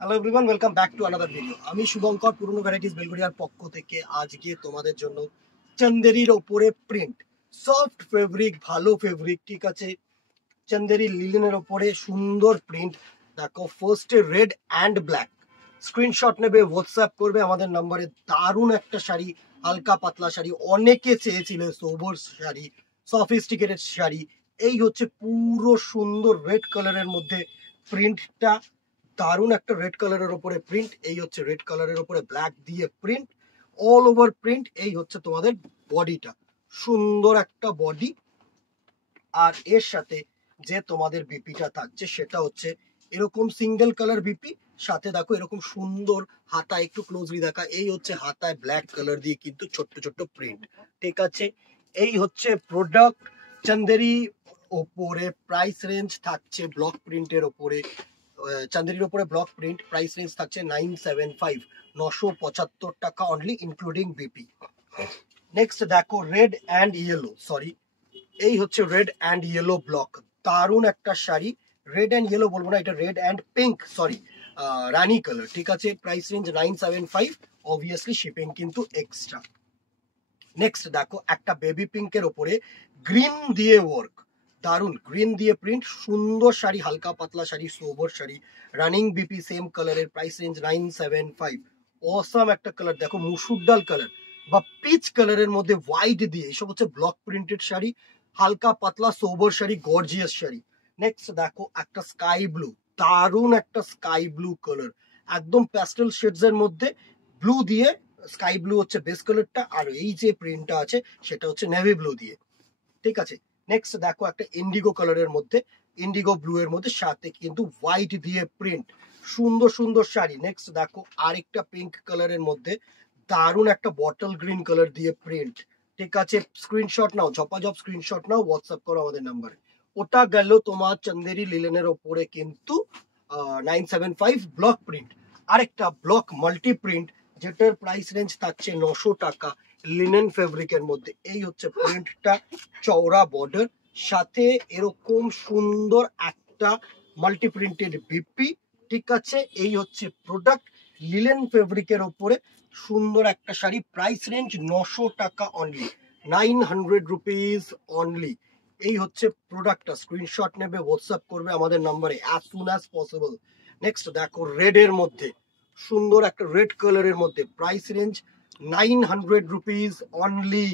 Hello everyone, welcome back to another video. আমি শুভঙ্কর, পুরনো varieties বেলগড়িয়ার পক্ষ থেকে আজকে তোমাদের জন্য চন্দেরির ওপরে প্রিন্ট, সফট ফেব্রিক, ভালো ফেব্রিক, ঠিক আছে। চন্দেরি লিলেনের ওপরে সুন্দর প্রিন্ট। দেখো, ফার্স্টে রেড অ্যান্ড ব্ল্যাক। স্ক্রিনশট নেবে, হোয়াটসঅ্যাপ করবে আমাদের নম্বরে। দারুণ একটা শাড়ি, হালকা পাতলা শাড়ি, অনেকে চেয়েছিল সোবর শাড়ি, সফিস্টিকেটেড শাড়ি। এই হচ্ছে পুরো সুন্দর রেড কালারের মধ্যে প্রিন্টটা। দারুণ একটা রেড কালারের উপরে প্রিন্ট। এই হচ্ছে রেড কালারের উপরে ব্ল্যাক দিয়ে প্রিন্ট, অল ওভার প্রিন্ট। এই হচ্ছে তোমাদের বডিটা, সুন্দর একটা বডি। আর এর সাথে যে তোমাদের বিপিটা থাকছে সেটা হচ্ছে এরকম সিঙ্গেল কালার বিপি, সাথে দেখো এরকম সুন্দর হাতায়, একটু ক্লোজলি দেখা, এই হচ্ছে হাতায় ব্ল্যাক কালার দিয়ে কিন্তু ছোট্ট ছোট্ট প্রিন্ট, ঠিক আছে। এই হচ্ছে প্রোডাক্ট চন্দেরি ওপরে। প্রাইস রেঞ্জ থাকছে ব্লক প্রিন্টের ওপরে, চান্দেরির উপরে ব্লক প্রিন্ট, প্রাইস রেঞ্জ থাকছে 975, 975 টাকা অনলি, ইনক্লুডিং বিপি। নেক্সট দেখো রেড অ্যান্ড ইয়েলো, সরি, এই হচ্ছে রেড অ্যান্ড ইয়েলো ব্লক। দারুণ একটা শাড়ি। রেড অ্যান্ড ইয়েলো বলবো না, এটা red and pink, sorry, Rani colour, ঠিক আছে। প্রাইস রেঞ্জ 975, অবভিয়াসলি শিপিং কিন্তু এক্সট্রা। নেক্সট দেখো একটা বেবি পিঙ্কের ওপরে গ্রিন দিয়ে ওয়ার্ক, দারুন গ্রিন দিয়ে প্রিন্ট, সুন্দর শাড়ি, হালকা পাতলা sari, sober sari, running BP, same কালারের, প্রাইস রেঞ্জ 975। অসাম একটা কালার দেখো, মুসুর ডাল কালার বা পিচ কালারের মধ্যে হোয়াইট দিয়ে, এসব হচ্ছে ব্লক প্রিন্টেড শাড়ি, হালকা পাতলা সোবর শাড়ি, গর্জিয়াস শাড়ি। নেক্সট দেখো একটা স্কাই ব্লু, দারুন একটা স্কাই ব্লু কালার, একদম প্যাস্টেল শেডস এর মধ্যে ব্লু দিয়ে, স্কাই ব্লু হচ্ছে বেস কালারটা, আর এই যে প্রিন্টটা আছে সেটা হচ্ছে নেভি ব্লু দিয়ে, ঠিক আছে। নেক্সট দেখো একটা ইন্ডিগো কালারের মধ্যে, ইন্ডিগো ব্লু এর মধ্যে সাথে কিন্তু হোয়াইট দিয়ে প্রিন্ট, সুন্দর সুন্দর শাড়ি। নেক্সট দেখো আরেকটা পিঙ্ক কালারের মধ্যে দারুণ একটা বটল গ্রিন কালার দিয়ে প্রিন্ট, ঠিক আছে। স্ক্রিনশট নাও, ঝপাঝপ স্ক্রিনশট নাও, হোয়াটসঅ্যাপ করো আমাদের নাম্বারে। ওটা গেল তোমার চন্দেরি লিলেনের ওপরে কিন্তু 975 ব্লক প্রিন্ট। আরেকটা ব্লক মাল্টি প্রিন্ট, যেটার প্রাইস রেঞ্জ থাকছে 900 টাকা, লিনেন ফেব্রিকের মধ্যে। এই হচ্ছে প্রিন্টটা, চওড়া বর্ডার, সাথে এরকম সুন্দর একটা মাল্টি প্রিন্টেড বিপি, ঠিক আছে। এই হচ্ছে প্রোডাক্ট, লিলেন ফেব্রিকের ওপরে সুন্দর একটা শাড়ি, প্রাইস রেঞ্জ 900 টাকা অনলি, 900 রুপিস অনলি। এই হচ্ছে প্রোডাক্টটা, স্ক্রিনশট নেবে, হোয়াটসঅ্যাপ করবে আমাদের নম্বরে as soon as possible. Next দেখো রেড এর মধ্যে, সুন্দর একটা রেড কালারের মধ্যে, price range 900 rupees only.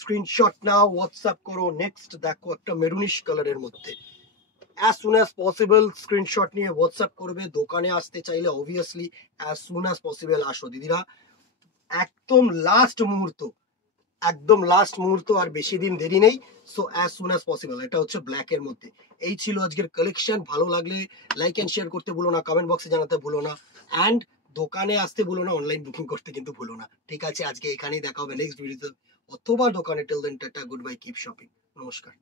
Screenshot নাও, হোয়াটসঅ্যাপ করো। নেক্সট দেখো একটা মেরুনিশ কালারের মধ্যে, as soon as possible screenshot নিয়ে হোয়াটসঅ্যাপ করবে। দোকানে আসতে চাইলে obviously as soon as possible আসো দিদিরা, একদম লাস্ট মুহূর্ত, একদম লাস্ট মুহূর্ত, আর বেশি দিন দেরি নেই। So as soon as possible. এটা হচ্ছে ব্ল্যাক এর মধ্যে। এই ছিল আজকের কালেকশন। ভালো লাগলে লাইক অ্যান্ড শেয়ার করতে ভুলো না, কমেন্ট বক্সে জানাতে ভুলো না, অ্যান্ড দোকানে আসতে ভুলো না, অনলাইন বুকিং করতে কিন্তু ভুলো না, ঠিক আছে। আজকে এখানেই দেখা হবে নেক্সট ভিডিওতে অথবা দোকানে। Till then tata, good bye, keep shopping, নমস্কার।